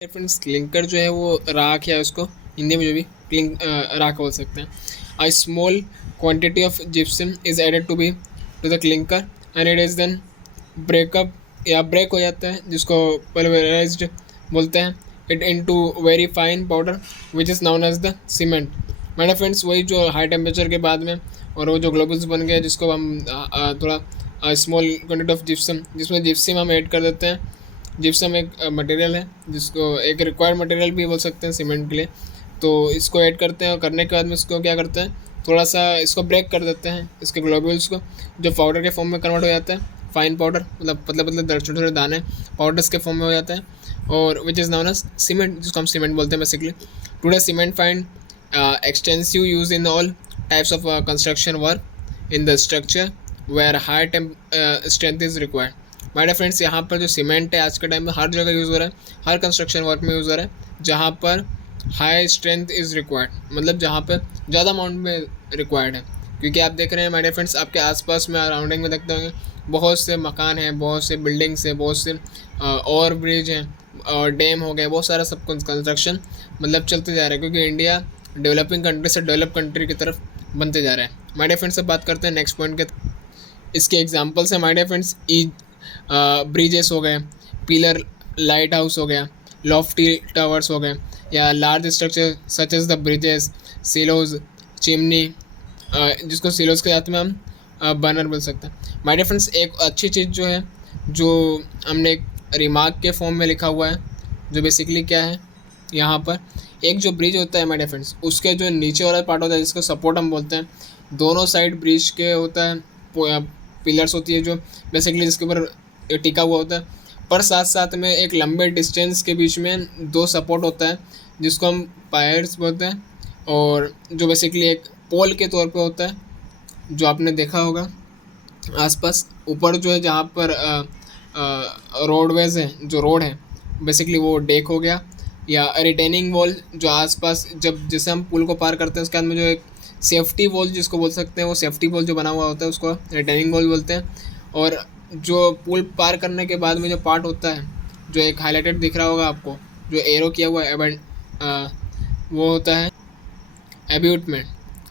Friends clinker जो है वो राख या उसको हिंदी में जो भी राख बोल सकते हैं। A small quantity of gypsum is added to the clinker and it is then break up या ब्रेक हो जाता है, जिसको पल्वराइज्ड बोलते हैं it into very fine powder which is known as the cement. मैंने फ्रेंड्स वही जो हाई टेम्परेचर के बाद में और वो जो ग्लोबल्स बन गए जिसको हम थोड़ा स्मॉल क्वांटिटी ऑफ जिप्सम, जिसमें जिप्सम हम ऐड कर देते हैं। जिप्सम एक मटेरियल है जिसको एक रिक्वायर्ड मटेरियल भी बोल सकते हैं सीमेंट के लिए। तो इसको ऐड करते हैं और करने के बाद में इसको क्या करते हैं, थोड़ा सा इसको ब्रेक कर देते हैं, इसके ग्लोब्यूल्स को, जो पाउडर के फॉर्म में कन्वर्ट हो जाता है। फाइन पाउडर मतलब पतले पतले छोटे छोटे दाने पाउडर्स के फॉर्म में हो जाता है, और which is known as cement, जिसको हम सीमेंट बोलते हैं basically. Today cement find extensive use in all types of construction work in the structure where high strength is required. My dear friends, यहाँ पर जो सीमेंट है आज के टाइम में हर जगह यूज़ हो रहा है, हर कंस्ट्रक्शन वर्क में यूज़ हो रहा है जहाँ पर हाई स्ट्रेंथ इज़ रिक्वायर्ड, मतलब जहाँ पर ज़्यादा अमाउंट में रिक्वायर्ड है। क्योंकि आप देख रहे हैं माय डियर फ्रेंड्स, आपके आसपास में अराउंडिंग में देखते होंगे बहुत से मकान हैं, बहुत से बिल्डिंग्स हैं, बहुत से और ब्रिज हैं और डैम हो गए, बहुत सारा सब कंस्ट्रक्शन मतलब चलते जा रहा है, क्योंकि इंडिया डेवलपिंग कंट्री से डेवलप कंट्री की तरफ बनते जा रहा है। माय डियर फ्रेंड्स, से बात करते हैं नेक्स्ट पॉइंट के। इसके एग्जाम्पल्स हैं माय डियर फ्रेंड्स, ब्रिजेस हो गए, पिलर लाइट हाउस हो गया, लॉफ्टी टावर्स हो गए, या large structure such as the bridges, silos, chimney, जिसको सिलोज के साथ में हम बर्नर बोल सकते हैं। माय डियर फ्रेंड्स, एक अच्छी चीज़ जो है, जो हमने एक रिमार्क के फॉर्म में लिखा हुआ है, जो बेसिकली क्या है, यहाँ पर एक जो ब्रिज होता है माय डियर फ्रेंड्स, उसके जो नीचे वाला पार्ट होता है जिसको सपोर्ट हम बोलते हैं, दोनों साइड ब्रिज के होता है, पिलर्स होती है जो बेसिकली जिसके ऊपर टिका हुआ होता है, पर साथ साथ में एक लंबे डिस्टेंस के बीच में दो सपोर्ट होता है जिसको हम पायर्स बोलते हैं, और जो बेसिकली एक पोल के तौर पे होता है, जो आपने देखा होगा आसपास ऊपर जो है जहाँ पर रोडवेज है, जो रोड है बेसिकली वो डेक हो गया, या रिटेनिंग वॉल जो आसपास जब जैसे हम पुल को पार करते हैं उसके बाद में जो एक सेफ्टी वॉल जिसको बोल सकते हैं, वो सेफ्टी वॉल जो बना हुआ होता है उसको रिटेनिंग वॉल बोलते हैं। और जो पुल पार करने के बाद में जो पार्ट होता है, जो एक हाईलाइटेड दिख रहा होगा आपको, जो एरो किया हुआ है वो होता है abutment.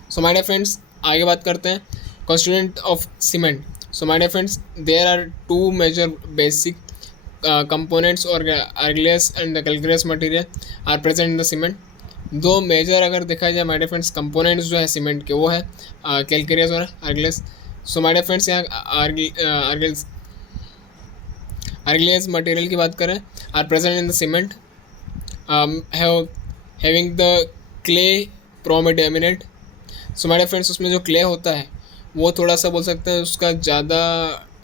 So my dear friends, आगे बात करते हैं constituent of cement. So my dear friends, there are two major basic components और argillaceous and the calcareous material are present in the cement. दो मेजर अगर देखा जाए माय डियर फ्रेंड्स कंपोनेंट्स जो है सीमेंट के, वो है कैल्केरियस और argillaceous. So my dear friends, यहाँ आर्गिलियस मटेरियल की बात करें, are present in the cement having the clay predominate. So my dear friends, उसमें जो क्ले होता है वो थोड़ा सा बोल सकते हैं उसका ज़्यादा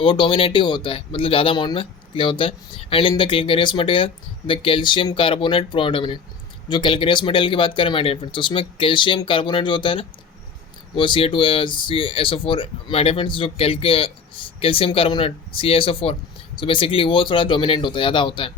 वो डोमिनेटिव होता है, मतलब ज़्यादा अमाउंट में क्ले होता है। And in the calcareous material the calcium carbonate predominate. जो कैल्केरियस मटेरियल की बात करें माय डियर फ्रेंड्स, तो उसमें कैल्शियम कार्बोनेट जो होता है ना, वो CA2SO4 माय डियर फ्रेंड्स, जो calcium carbonate CaSO4, so basically वो थोड़ा डोमिनेंट होता है, ज़्यादा होता है।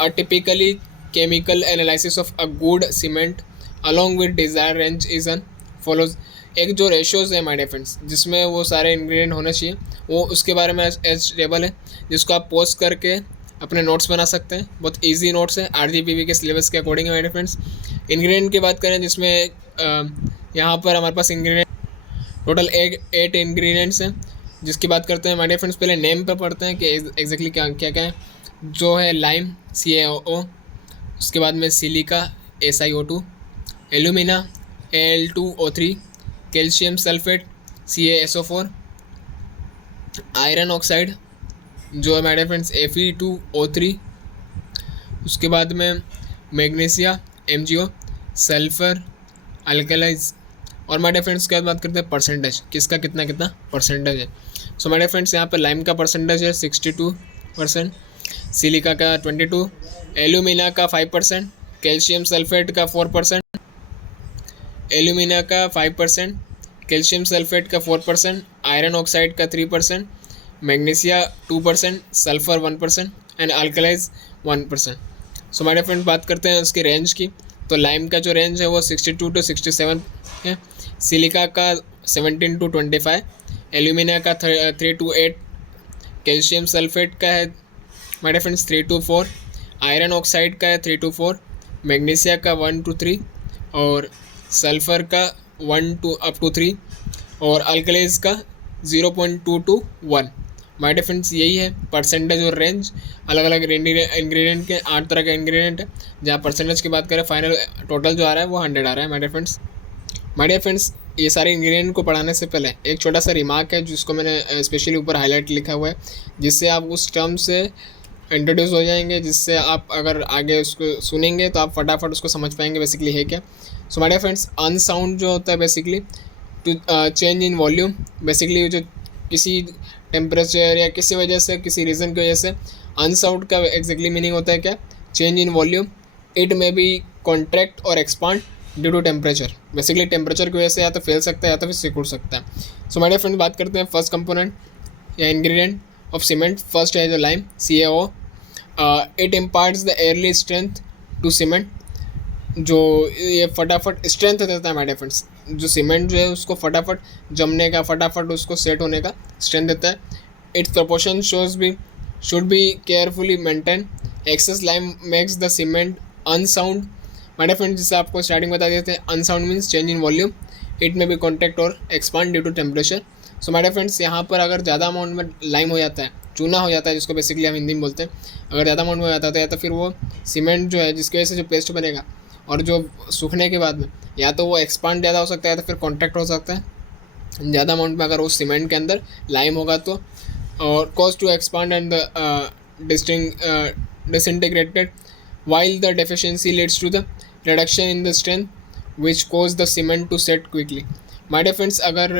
Uh typically chemical analysis of a good cement along with desired range is an follows. एक जो रेशियोज है माय डियर फ्रेंड्स, जिसमें वो सारे इंग्रेडिएंट होने चाहिए, वो उसके बारे में एज टेबल है, जिसको आप पोस्ट करके अपने नोट्स बना सकते हैं। बहुत इजी नोट्स है, RGPV के सिलेबस के अकॉर्डिंग है माय डियर फ्रेंड्स। इंग्रेडिएंट की बात करें, जिसमें यहाँ पर हमारे पास इंग्रेडिएंट टोटल 8 इंग्रेडिएंट्स हैं, जिसकी बात करते हैं माय डियर फ्रेंड्स। पहले नेम पे पढ़ते हैं कि एग्जैक्टली क्या क्या क्या है। जो है लाइम CaO, उसके बाद में silica SiO2, alumina Al2O3, calcium sulphate CaSO4, iron oxide जो है माय डियर फ्रेंड्स Fe2O3, उसके बाद में मैग्नीशिया MgO, सल्फर अल्कलाइज। और माय डियर फ्रेंड्स के बाद बात करते हैं परसेंटेज, किसका कितना कितना परसेंटेज है। सो माय डियर फ्रेंड्स, यहाँ पर लाइम का परसेंटेज है 62%, सिलिका का 22%, एल्यूमिना का 5%, कैल्शियम सल्फेट का 4%, एल्यूमिना का 5%, कैल्शियम सल्फेट का 4%, आयरन ऑक्साइड का 3%, magnesia 2%, sulphur 1% and alkalies 1%। So my dear friends, बात करते हैं उसकी रेंज की। तो लाइम का जो रेंज है वो 62 to 67 है, सिलिका का 17 to 25, एल्यूमिना का 3 to 8, कैल्शियम सल्फेट का है my dear friends 3 to 4, iron oxide का है 3 to 4, मैग्नीशिया का 1 to 3, और सल्फ़र का 1 to 3, और अल्कलीज का 0.2 to 1। माय डिफरेंस यही है परसेंटेज और रेंज। अलग अलग इंग्रेडिएंट के 8 तरह के इंग्रेडिएंट है, जहाँ परसेंटेज की बात करें फाइनल टोटल जो आ रहा है वो 100 आ रहा है माय डियर फ्रेंड्स। ये सारे इंग्रेडिएंट को पढ़ाने से पहले एक छोटा सा रिमार्क है जिसको मैंने स्पेशली ऊपर हाईलाइट लिखा हुआ है, जिससे आप उस टर्म से इंट्रोड्यूस हो जाएंगे, जिससे आप अगर आगे उसको सुनेंगे तो आप फटाफट उसको समझ पाएंगे बेसिकली है क्या। So my dear friends, unsound जो होता है basically to change in volume, basically जो किसी टेम्परेचर या किसी वजह से किसी रीज़न की वजह से अनसाउंड का एग्जैक्टली मीनिंग होता है क्या, change in volume. It may be contract और expand due to temperature, basically temperature की वजह से या तो फैल सकता है या तो फिर सिकुड़ सकता है। सो माय फ्रेंड, बात करते हैं फर्स्ट कंपोनेंट या इंग्रेडिएंट ऑफ सीमेंट। फर्स्ट है जो lime, CaO। It imparts the early strength to cement, जो ये फटाफट स्ट्रेंथ देता है माय फ्रेंड्स। जो सीमेंट जो है उसको फटाफट जमने का, फटाफट उसको सेट होने का स्ट्रेंथ देता है। Its proportion should be carefully maintain. Excess lime makes the cement unsound my friends, जिससे आपको स्टार्टिंग बता देते हैं। Unsound means change in volume, it may be contract और expand due to temperature. So my friends, यहाँ पर अगर ज़्यादा अमाउंट में लाइम हो जाता है, चूना हो जाता है जिसको बेसिकली हम हिंदी में बोलते हैं, अगर ज़्यादा अमाउंट में हो जाता है या तो फिर वो सीमेंट जो है जिसकी वजह से जो पेस्ट बनेगा और जो सूखने के बाद में या तो वो एक्सपांड ज़्यादा हो सकता है या तो फिर कॉन्ट्रैक्ट हो सकता है ज़्यादा अमाउंट में अगर उस सीमेंट के अंदर लाइम होगा तो। और cause to expand and disintegrated, while the deficiency leads to the reduction in the strength which cause the cement to set quickly। my dear friends, अगर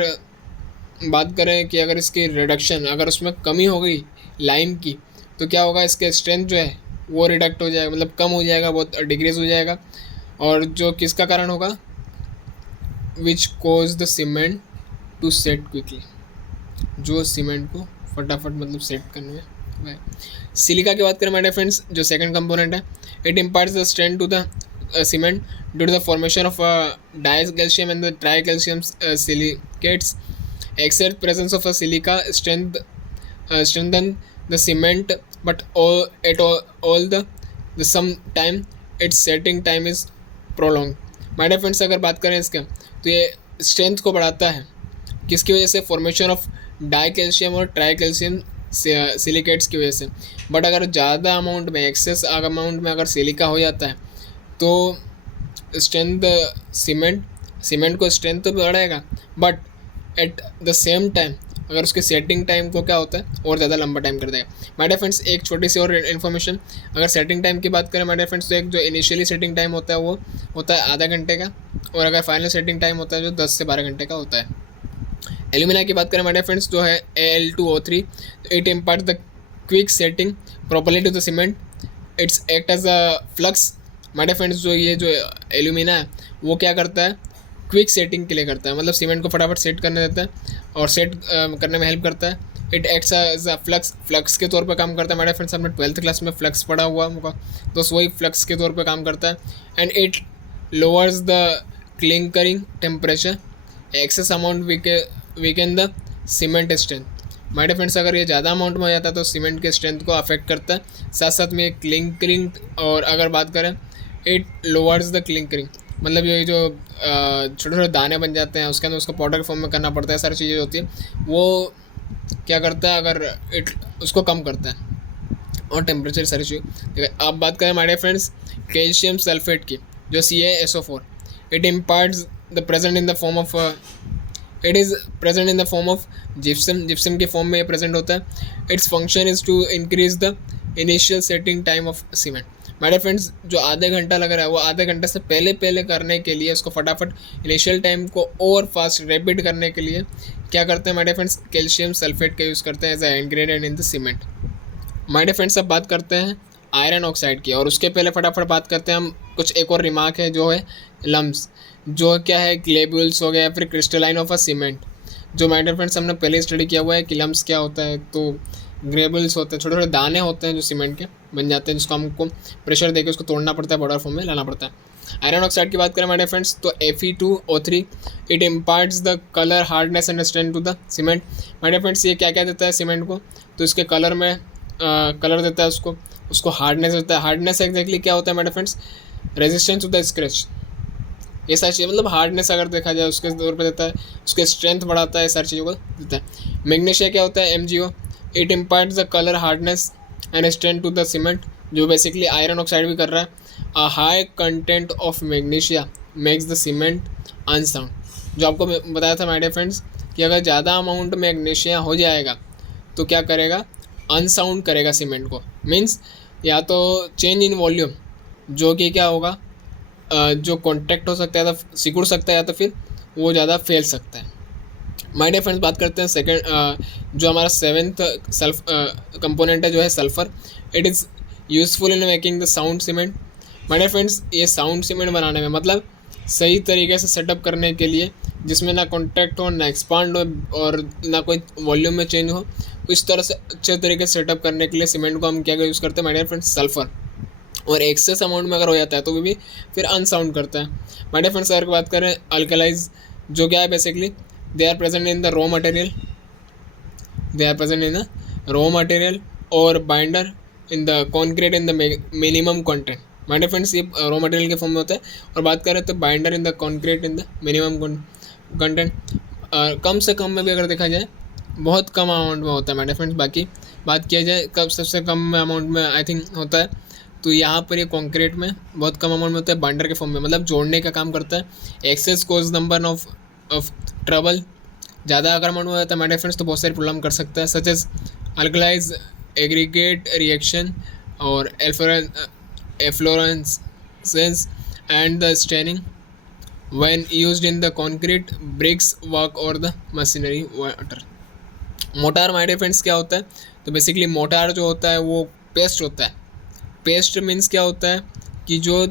बात करें कि अगर इसकी रिडक्शन, अगर उसमें कमी हो गई लाइम की, तो क्या होगा, इसके स्ट्रेंथ जो है वो रिडक्ट हो जाएगा, मतलब कम हो जाएगा, बहुत डिक्रीज हो जाएगा। और जो किसका कारण होगा, which causes the cement to set quickly, जो सीमेंट को फटाफट मतलब सेट करने में। सिलिका की बात करें माय डियर फ्रेंड्स, जो सेकंड कंपोनेंट है, it imparts the strength to the cement due to the formation of di calcium and the tri calcium silicates. Excess presence of a silica strengthen the cement, but all the some time its setting time is prolonged। My dear friends, अगर बात करें इसके तो ये strength को बढ़ाता है किसकी वजह से, फॉर्मेशन ऑफ डाई कैल्शियम और ट्राई कैल्शियम सिलिकेट्स की वजह से। बट अगर ज़्यादा अमाउंट में, एक्सेस अमाउंट में अगर सिलिका हो जाता है तो स्ट्रेंथ सीमेंट को स्ट्रेंथ तो बढ़ाएगा, but at the same time अगर उसके सेटिंग टाइम को क्या होता है और ज़्यादा लंबा टाइम कर देगा। माय डियर फ्रेंड्स, एक छोटी सी और इन्फॉर्मेशन, अगर सेटिंग टाइम की बात करें माय डियर फ्रेंड्स, तो एक जो इनिशियली सेटिंग टाइम होता है वो होता है आधा घंटे का, और अगर फाइनल सेटिंग टाइम होता है जो 10 से 12 घंटे का होता है। एल्यूमिना की बात करें माय डियर फ्रेंड्स, जो है Al2O3, it impart the quick setting properly to the cement, its act as a flux. My dear friends, जो ये जो एल्यूमिना है वो क्या करता है, क्विक सेटिंग के लिए करता है, मतलब सीमेंट को फटाफट सेट करने देता है और सेट करने में हेल्प करता है। It acts as a flux के तौर पे काम करता है। मेरे फ्रेंड्स, हमने 12th क्लास में फ्लक्स पढ़ा हुआ होगा, तो वही फ्लक्स के तौर पे काम करता है। And it lowers the clinkering temperature, excess amount weaken the cement strength. My dear friends, अगर ये ज़्यादा अमाउंट में हो जाता है तो सीमेंट के स्ट्रेंथ को अफेक्ट करता है, साथ साथ में क्लिंकरिंग। और अगर बात करें इट लोअर्स द क्लिंकरिंग, मतलब ये जो छोटे छोटे दाने बन जाते हैं उसके अंदर उसको पाउडर फॉर्म में करना पड़ता है, सारी चीज़ें होती हैं, वो क्या करता है, अगर इट उसको कम करता है। और टेम्परेचर सारी चीज़। अब बात करें my dear friends calcium sulphate की, जो CaSO4, it imparts the present in the form of it is present in the form of gypsum के फॉर्म में ये प्रेजेंट होता है। Its function is to increase the initial setting time of cement. My dear friends, जो आधे घंटा लग रहा है वो आधे घंटे से पहले करने के लिए, उसको फटाफट इनिशियल टाइम को और फास्ट रैपिड करने के लिए क्या करते हैं my dear friends, calcium sulphate का यूज़ करते हैं as a ingredient in the cement. My dear friends, अब बात करते हैं आयरन ऑक्साइड की, और उसके पहले फटाफट बात करते हैं हम कुछ एक और रिमार्क है जो है लम्स, जो क्या है ग्लेब्यूल्स हो गया या फिर क्रिस्टलाइन ऑफ अ सीमेंट। जो माय डियर फ्रेंड्स हमने पहले स्टडी किया हुआ है कि लम्स क्या होता है, तो ग्रेबल्स होते हैं, छोटे छोटे दाने होते हैं जो सीमेंट के बन जाते हैं, जिसको हमको प्रेशर देकर उसको तोड़ना पड़ता है, पाउडर फॉर्म में लाना पड़ता है। आयरन ऑक्साइड की बात करें माय डियर फ्रेंड्स, तो Fe2O3, it imparts the colour, hardness and strength to the cement. My dear friends, ये क्या क्या देता है सीमेंट को, तो इसके कलर में कलर देता है उसको, उसको हार्डनेस होता है। हार्डनेस एग्जैक्टली क्या होता है मेरे friends, resistance to the scratch, ये सारी चीज़ें मतलब हार्डनेस अगर देखा जाए उसके तौर पर देता है, उसके स्ट्रेंथ बढ़ाता है, सारी चीज़ों को देता है। मैग्नीशिया क्या होता है, MgO, it imparts the colour hardness and strength to the cement, जो बेसिकली आयरन ऑक्साइड भी कर रहा है। A high content of magnesia makes the cement unsound, जो आपको बताया था माय डियर फ्रेंड्स कि अगर ज़्यादा अमाउंट मैग्नीशिया हो जाएगा तो क्या करेगा, अनसाउंड करेगा सीमेंट को। मीन्स या तो चेंज इन वॉल्यूम, जो कि क्या होगा, जो कॉन्टैक्ट हो सकता है तो सिकुड़ सकता है, या तो फिर वो ज़्यादा फैल सकता है। माय डियर फ्रेंड्स बात करते हैं सेकंड, जो हमारा सेवेंथ सल्फ कंपोनेंट है जो है sulphur. It is useful in making the sound cement. My dear friends ये साउंड सीमेंट बनाने में मतलब सही तरीके से सेटअप करने के लिए, जिसमें ना कॉन्टैक्ट हो, ना एक्सपांड हो और ना कोई वॉल्यूम में चेंज हो, इस तरह से अच्छे तरीके से सेटअप करने के लिए सीमेंट को हम क्या यूज़ करते हैं माय डियर फ्रेंड्स, सल्फ़र। और एक्सेस अमाउंट में अगर हो जाता है तो वो भी फिर अनसाउंड करता है। माय डियर फ्रेंड्स अगर बात करें अल्कलाइज, जो क्या है basically, they are present in the raw material, they are present in the raw material और binder in the concrete in the minimum content. My dear friends ये रॉ मटेरियल के form में होता है। और बात करें तो binder in the concrete in the minimum content, कम से कम में भी अगर देखा जाए बहुत कम अमाउंट में होता है माय डियर फ्रेंड्स। बाकी बात किया जाए कब सबसे कम अमाउंट में आई थिंक होता है, तो यहाँ पर ये कॉन्क्रीट में बहुत कम अमाउंट में होता है, बाइंडर के फॉर्म में, मतलब जोड़ने का काम करता है। Excess cause number of trouble, ज़्यादा अगर अमाउंट में होता है माय डियर फ्रेंड्स तो बहुत सारी प्रॉब्लम कर सकता है, such as alkalis aggregate reaction और efflorescence and the staining when used in the concrete bricks work और the machinery water. Mortar my dear friends क्या होता है, तो बेसिकली मोटार जो होता है वो पेस्ट होता है। पेस्ट मीन्स क्या होता है कि जो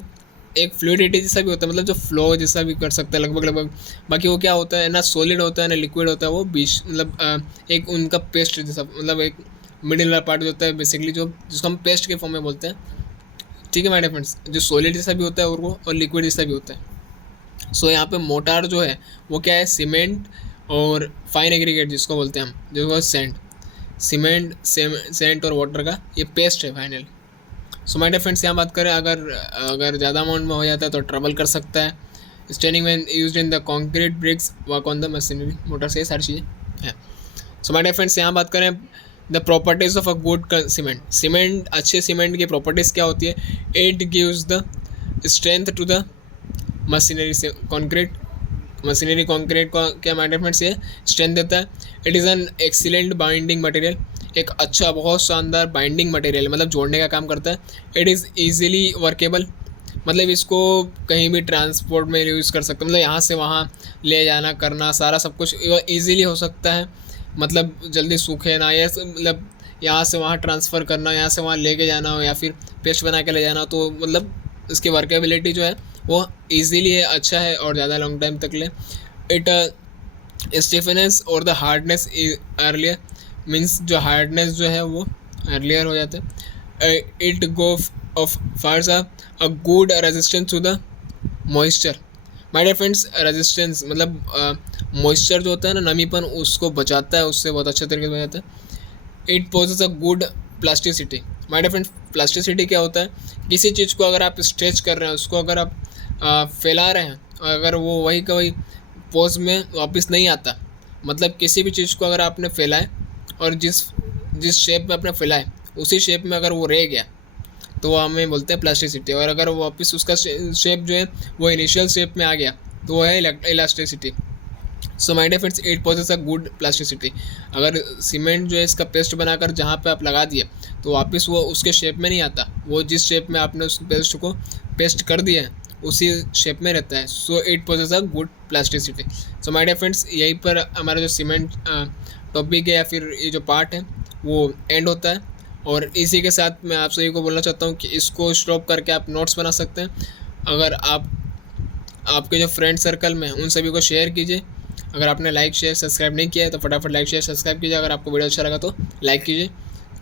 एक फ्लूइडिटी जैसा भी होता है, मतलब जो फ्लो जैसा भी कर सकता है लगभग। बाकी वो क्या होता है ना सॉलिड होता है ना लिक्विड होता है, वो बीच मतलब एक उनका पेस्ट जैसा, मतलब एक मिडिल वाला पार्ट होता है बेसिकली, जो जिसको हम पेस्ट के फॉर्म में बोलते हैं। ठीक है माय डियर फ्रेंड्स, जो सॉलिड जैसा भी होता है और लिक्विड जैसा भी होता है। सो यहाँ पे मोटार जो है वो क्या है, सीमेंट और फाइन एग्रीगेट जिसको बोलते हैं हम, जो सेंट, सीमेंट सेंट और वाटर का ये पेस्ट है final. So my dear friends यहाँ बात करें अगर ज़्यादा अमाउंट में हो जाता है तो ट्रबल कर सकता है। Staining when used in the concrete bricks work on the masonry mortar, से ये सारी चीज़ें हैं। सो माय डियर फ्रेंड्स यहाँ बात करें the properties of a good cement. Cement, अच्छे सीमेंट की प्रॉपर्टीज़ क्या होती है, it gives the strength to the masonry से कॉन्क्रीट, मशीनरी कॉन्क्रीट को क्या माय डियर फ्रेंड्स ये स्ट्रेंथ देता है। It is an excellent binding material, एक अच्छा बहुत शानदार बाइंडिंग मटेरियल, मतलब जोड़ने का काम करता है। इट इज़ ईजिली वर्केबल, मतलब इसको कहीं भी ट्रांसपोर्ट में यूज़ कर सकते हैं, मतलब यहाँ से वहाँ ले जाना करना सारा सब कुछ ईजिली हो सकता है, मतलब जल्दी सूखे ना, या मतलब यहाँ से वहाँ ट्रांसफ़र करना, यहाँ से वहाँ लेके जाना हो या फिर पेस्ट बना के ले जाना, तो मतलब इसकी वर्केबिलिटी जो है वो ईजिली है, अच्छा है और ज़्यादा लॉन्ग टाइम तक ले। इट स्टिफनेस और द हार्डनेस अर्लियर, मीन्स जो हार्डनेस जो है वो अर्लियर हो जाता है। It go offers a good resistance to the moisture. My dear friends resistance मतलब मॉइस्चर जो होता है ना, नमीपन, उसको बचाता है, उससे बहुत अच्छे तरीके से बचाता है। It possesses a good plasticity. My dear friends plasticity क्या होता है, किसी चीज़ को अगर आप स्ट्रेच कर रहे हैं, उसको अगर आप फैला रहे हैं, अगर वो वही का वही पोज में वापस नहीं आता, मतलब किसी भी चीज़ को अगर आपने फैलाए और जिस शेप में आपने फैलाए उसी शेप में अगर वो रह गया तो वो हमें बोलते हैं प्लास्टिसिटी। और अगर वो वापस उसका शेप जो है वो इनिशियल शेप में आ गया तो वो है elasticity. So my dear friends it possesses a good plasticity. अगर सीमेंट जो है इसका पेस्ट बनाकर जहाँ पे आप लगा दिए तो वापस वो उसके शेप में नहीं आता, वो जिस शेप में आपने उस पेस्ट को पेस्ट कर दिया है उसी शेप में रहता है। So it possesses a good plasticity. So my dear friends यहीं पर हमारा जो सीमेंट टॉपिक है या फिर ये जो पार्ट है वो एंड होता है। और इसी के साथ मैं आप सभी को बोलना चाहता हूँ कि इसको स्टॉप करके आप नोट्स बना सकते हैं। अगर आपके जो फ्रेंड सर्कल में उन सभी को शेयर कीजिए। अगर आपने लाइक शेयर सब्सक्राइब नहीं किया है तो फटाफट लाइक शेयर सब्सक्राइब कीजिए। अगर आपको वीडियो अच्छा लगा तो लाइक कीजिए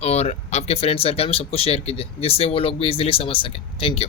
और आपके फ्रेंड सर्कल में सबको शेयर कीजिए, जिससे वो लोग भी इजीली समझ सकें। Thank you.